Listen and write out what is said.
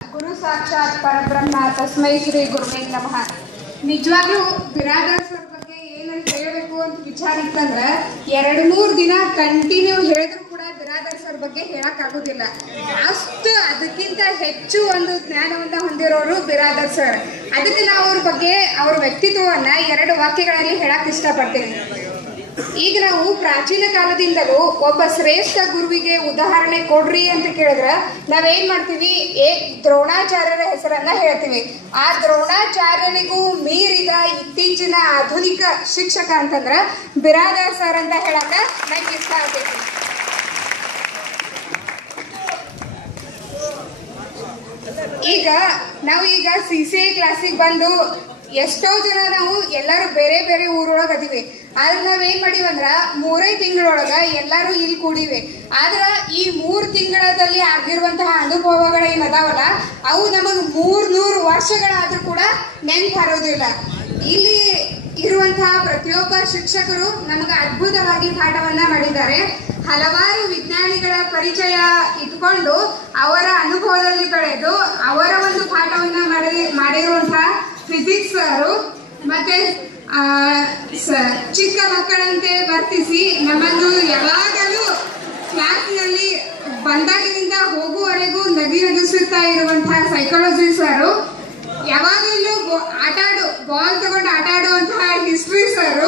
ಗುರು ಸಾಕ್ಷಾತ್ ಪರಬ್ರಹ್ಮ ತಸ್ಮೈ ಶ್ರೀ ಗುರುವೇ ನಮಃ. ನಿಜವಾಗ್ಲೂ ಬಿರಾದರ್ ಸರ್ ಬಗ್ಗೆ ಏನಂತ ಹೇಳಬೇಕು ಅಂತ ವಿಚಾರ ಇತ್ತಂದ್ರೆ 2-3 ದಿನ ಕಂಟಿನ್ಯೂ ಹೇಳಿದ್ರು ಕೂಡ ಬಿರಾದರ್ ಸರ್ ಬಗ್ಗೆ ಹೇಳಕ್ ಆಗುದಿಲ್ಲ. ಅಷ್ಟು ಅದಕ್ಕಿಂತ ಹೆಚ್ಚು ಒಂದು ಜ್ಞಾನವನ್ನ ಹೊಂದಿರೋರು ಬಿರಾದರ್ ಸರ್. ಅದಕ್ಕೆ ನಾವು ಅವ್ರ ಬಗ್ಗೆ ಅವ್ರ ವ್ಯಕ್ತಿತ್ವವನ್ನ 2 ವಾಕ್ಯಗಳಲ್ಲಿ ಹೇಳಕ್ ಇಷ್ಟಪಡ್ತೀನಿ. ಈಗ ನಾವು ಪ್ರಾಚೀನ ಕಾಲದಿಂದಲೂ ಒಬ್ಬ ಶ್ರೇಷ್ಠ ಗುರುವಿಗೆ ಉದಾಹರಣೆ ಕೊಡ್ರಿ ಅಂತ ಕೇಳಿದ್ರೆ ನಾವೇನ್ ಮಾಡ್ತೀವಿ, ದ್ರೋಣಾಚಾರ್ಯರ ಹೆಸರನ್ನ ಹೇಳ್ತೀವಿ. ಆ ದ್ರೋಣಾಚಾರ್ಯನಿಗೂ ಮೀರಿದ ಇತ್ತೀಚಿನ ಆಧುನಿಕ ಶಿಕ್ಷಕ ಅಂತಂದ್ರ ಬಿರಾದರ್ ಸರ್ ಅಂತ ಹೇಳಕ ನಂಗೆ ಇಷ್ಟ ಆಗ್ತೈತಿ. ನಾವು ಈಗ CCA ಕ್ಲಾಸಿಗೆ ಬಂದು ಎಷ್ಟೋ ಜನ ನಾವು ಎಲ್ಲರೂ ಬೇರೆ ಬೇರೆ ಊರೊಳಗೆ ಅದೀವಿ. ಆದ್ರೆ ನಾವೇನ್ ಮಾಡೀವಂದ್ರ 3 ತಿಂಗಳೊಳಗ ಎಲ್ಲರೂ ಇಲ್ಲಿ ಕೂಡಿವಿ. ಆದ್ರ ಈ 3 ತಿಂಗಳಲ್ಲಿ ಆಗಿರುವಂತಹ ಅನುಭವಗಳು ಏನದಾವಲ್ಲ ಅವು ನಮಗ್ 300 ವರ್ಷಗಳಾದ್ರೂ ಕೂಡ ನೆನ್ಪು ಬರೋದಿಲ್ಲ. ಇಲ್ಲಿ ಇರುವಂತಹ ಪ್ರತಿಯೊಬ್ಬ ಶಿಕ್ಷಕರು ನಮಗೆ ಅದ್ಭುತವಾಗಿ ಪಾಠವನ್ನ ಮಾಡಿದ್ದಾರೆ. ಹಲವಾರು ವಿಜ್ಞಾನಿಗಳ ಪರಿಚಯ ಇಟ್ಕೊಂಡು ಅವರ ಅನುಭವದಲ್ಲಿ ಬೆಳೆದು ಅವರ ಒಂದು ಪಾಠವನ್ನ ಮಾಡಿರುವಂತಹ ಫಿಸಿಕ್ಸ್ ಅವರು ಮತ್ತೆ ಚಿಕ್ಕ ಮಕ್ಕಳಂತೆ ವರ್ತಿಸಿ ನಮ್ಮನ್ನು ಯಾವಾಗಲೂ ಕ್ಲಾಸ್ನಲ್ಲಿ ಬಂದಾಗಿನಿಂದ ಹೋಗುವವರೆಗೂ ನಗಿಸುತ್ತಾ ಇರುವಂತಹ ಸೈಕಾಲಜಿ ಸರ್, ಯಾವಾಗಲೂ ಬಾಲ್ ತಗೊಂಡು ಆಟ ಆಡುವಂತಹ ಹಿಸ್ಟ್ರಿ ಸರ್,